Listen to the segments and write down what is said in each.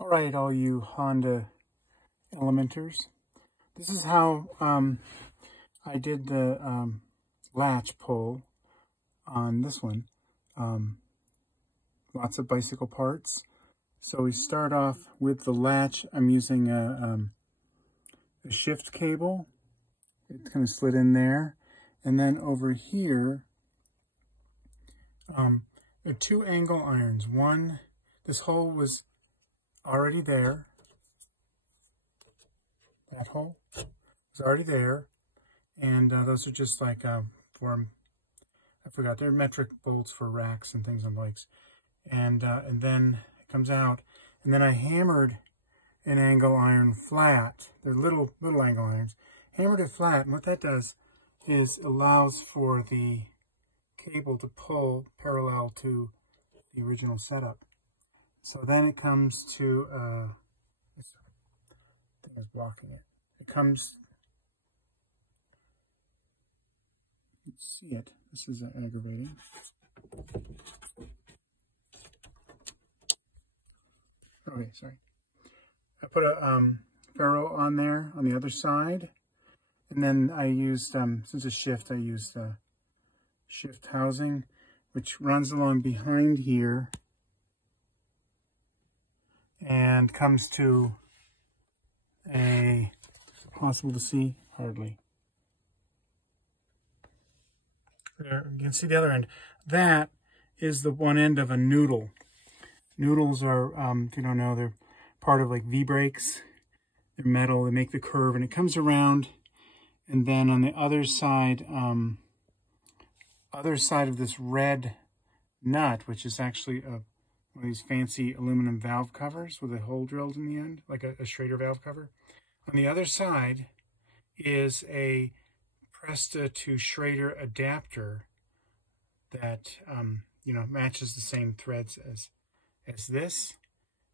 All right, all you Honda Elementers. This is how I did the latch pull on this one. Lots of bicycle parts. So we start off with the latch. I'm using a shift cable. It's kind of slid in there. And then over here, there are two angle irons. One, this hole was already there. That hole was already there. And those are just like for, I forgot, they're metric bolts for racks and things on bikes. And then it comes out. And then I hammered an angle iron flat. They're little angle irons. Hammered it flat, and what that does is allows for the cable to pull parallel to the original setup. So then it comes to, this thing is blocking it. It comes, you can see it. This is aggravating. Okay, sorry. I put a ferrule on there on the other side. And then I used, since it's shift, I used shift housing, which runs along behind here and comes to a, is it possible to see? Hardly. There, you can see the other end. That is the one end of a noodle. Noodles are, if you don't know, they're part of like V-brakes. They're metal, they make the curve, and it comes around. And then on the other side of this red nut, which is actually one of these fancy aluminum valve covers with a hole drilled in the end, like a Schrader valve cover. On the other side is a Presta to Schrader adapter that you know, matches the same threads as this.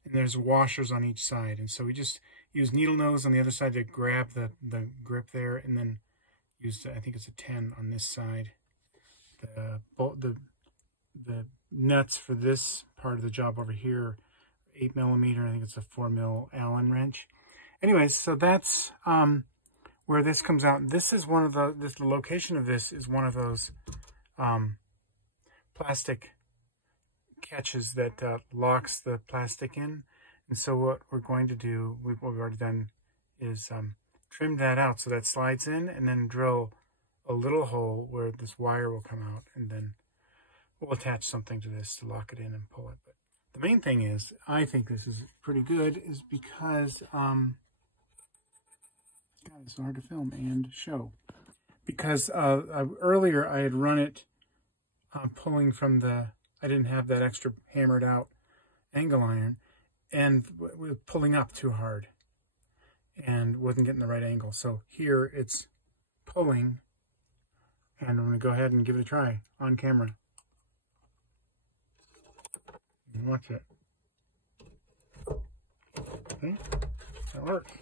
And there's washers on each side, and so we just use needle nose on the other side to grab the grip there, and then use, I think it's a 10 on this side. The nuts for this part of the job over here, 8mm, I think it's a 4mm Allen wrench. Anyways, so that's where this comes out. This is one of the location of this is one of those plastic catches that locks the plastic in. And so what we're going to do, what we've already done, is trim that out so that slides in, and then drill a little hole where this wire will come out, and then we'll attach something to this to lock it in and pull it. But the main thing is, I think this is pretty good, is because, God, it's so hard to film and show. Because earlier I had run it pulling from the, I didn't have that extra hammered out angle iron, and we were pulling up too hard and wasn't getting the right angle. So here it's pulling, and I'm going to go ahead and give it a try on camera. And watch it. Okay, that works.